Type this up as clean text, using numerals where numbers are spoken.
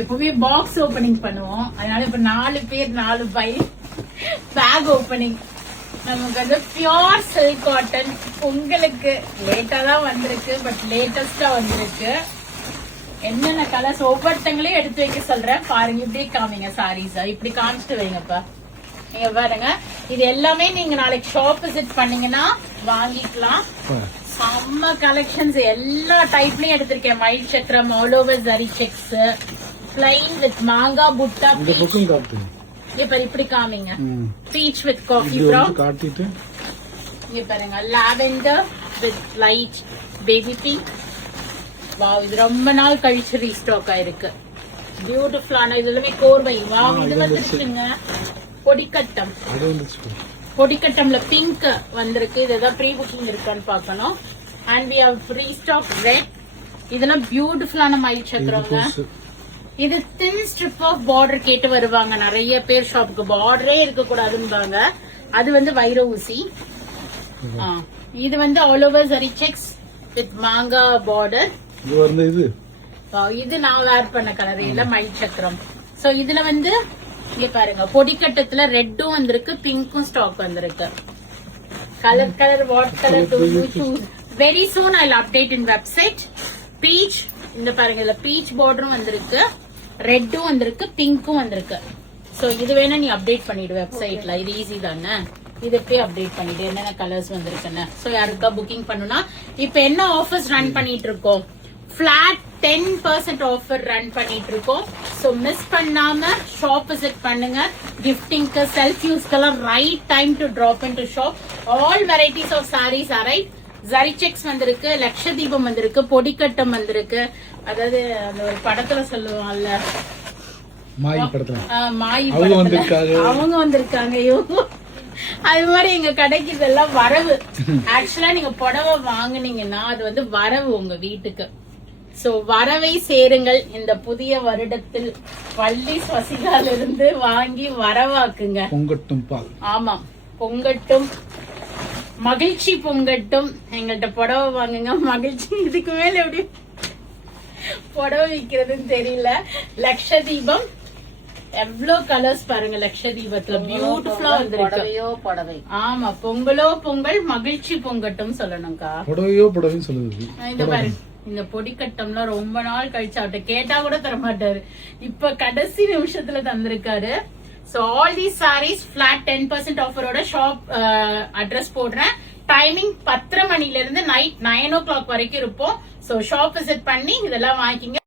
எப்பவுமே box opening பண்ணுவோம். அதனால இப்ப 4 பேர் 4 பேக் ஓபனிங். நமக்கு வந்து பியூர் சில்க் காட்டன். உங்களுக்கு லேட்டா தான் வந்திருக்கு, பட் லேட்டஸ்டா வந்திருக்கு. என்னென்ன கலர்ஸ் ஒவ்வொருத்தங்களையும் எடுத்து வைக்க சொல்றேன் பாருங்க. இப்படி காமிங்க சாரீஸ், இப்படி காமிச்சிட்டு வைங்கப்பா. நீங்க பாருங்க, இது எல்லாமே நீங்க நாளைக்கு ஷாப் விசிட் பண்ணீங்கன்னா வாங்கிக்கலாம். செம்ம கலெக்ஷன்ஸ் எல்லா டைப்லயும் எடுத்திருக்கேன். மயில் சக்கரம், all over zari sex, plain with மாங்கா புட்டா. இப்ப இப்படி காமிங்க. பீச் வித் காஃபி ப்ரௌன் காட்டிட்டு இங்க பாருங்க. Lavender with light baby pink. Wow, இது ரொம்ப நாள் கழிச்சு ரீஸ்டாக் ஆயிருக்கு. பியூட்டிஃபுல்லான இது எல்லாமே கோர்வை. வாவ், இது வந்துருச்சுங்க. பொடிக்கட்டம், பொடிக்கட்டம்ல பிங்க் வந்திருக்கு. இதுதான் ப்ரீ புக்கிங் இருக்கான்னு பாக்கணும். And we have restocked. இதெல்லாம் பியூட்டிஃபுல்லான மயில் சக்கரங்க. இது தின் ஸ்ட்ரிப் ஆஃப் பார்டர் கேட்டு வருவாங்க நிறைய பேர். ஷாப்புக்கு பார்டரே இருக்க கூடாதுன்னு. அது வந்து வைர ஊசி. இது வந்து all over zari sex with மாங்கா பார்டர். இது நான் வேர் பண்ண கலர் இல்ல மயில் சக்கரம். சோ இதுல வந்து இங்க பாருங்க, பொடிக்கட்டத்துல ரெட்டும் வந்திருக்கு, பிங்க்கும் ஸ்டாக் வந்திருக்கு. Colour what colour to you choose. Very soon I will update in website. Beach, இந்த பாருங்க, இதுல பீச் பார்டரும் வந்திருக்கு, ரெட்டும் வந்திருக்கு, பிங்க்கும் வந்திருக்கு. சோ இது வேணா நீ அப்டேட் பண்ணிடு வெப்சைட்ல. இது ஈஸி தானே, இது போய் அப்டேட் பண்ணிட்டு என்னென்ன கலர்ஸ் வந்திருக்குன்னு. சோ யாருக்கா புக்கிங் பண்ணுனா இப்ப என்ன ஆஃபர்ஸ் ரன் பண்ணிட்டு இருக்கோம்? பிளாட் 10% ஆஃபர் ரன் பண்ணிட்டு இருக்கோம். சோ மிஸ் பண்ணாம ஷாப் விசிட் பண்ணுங்க. கிஃப்டிங்க்கு, செல்ஃப் யூஸ்க்கெல்லாம் right time to drop in to shop. All varieties of sarees arrive. Zari checks வந்திருக்கு, லட்சதீபம் வந்திருக்கு, பொடிக்கட்டம் வந்திருக்கு. அதாவது அந்த ஒரு படத்துல சொல்லுவாங்கல்ல, மாயி படத்துல அவங்க வந்திருக்காங்க. அது மாதிரி எங்க கடைக்கு இதெல்லாம் வரவு. ஆக்சுவலா நீங்க புடவை வாங்குனீங்கன்னா அது வந்து வரவு உங்க வீட்டுக்கு. சோ வரவை சேருங்கள். இந்த புதிய வருடத்தில் பள்ளி ஸ்வசிகால இருந்து வாங்கி வரவாக்குங்க. பொங்கட்டும் பால். ஆமா, பொங்கட்டும், மகிழ்ச்சி பொங்கட்டும். எங்கள்கிட்ட புடவை வாங்குங்க, மகிழ்ச்சி. இதுக்கு மேல எப்படி புடவை விக்கிறதுன்னு தெரியல. லட்சதீபம், எவ்வளவு கலர்ஸ் பாருங்க. லட்சதீபத்துல பியூட்டிஃபுல்லா வந்திருக்கு. ஆமா, பொங்கலோ பொங்கல், மகிழ்ச்சி பொங்கட்டும் சொல்லணும்க்கா. புடவையோ புடவைன்னு சொல்லுது. இந்த பாருங்க, இந்த பொடிக்கட்டம்லாம் ரொம்ப நாள் கழிச்சு அவட்ட கேட்டா கூட தர மாட்டாரு. இப்ப கடைசி நிமிஷத்துல தந்திருக்காரு. So all these sarees flat 10% ஆஃபரோட ஷாப் அட்ரஸ் போடுறேன். டைமிங் 10:30 மணில இருந்து நைட் 9 o'clock வரைக்கும் இருப்போம். சோ ஷாப் விசிட் பண்ணி இதெல்லாம் வாங்கிக்கிங்க.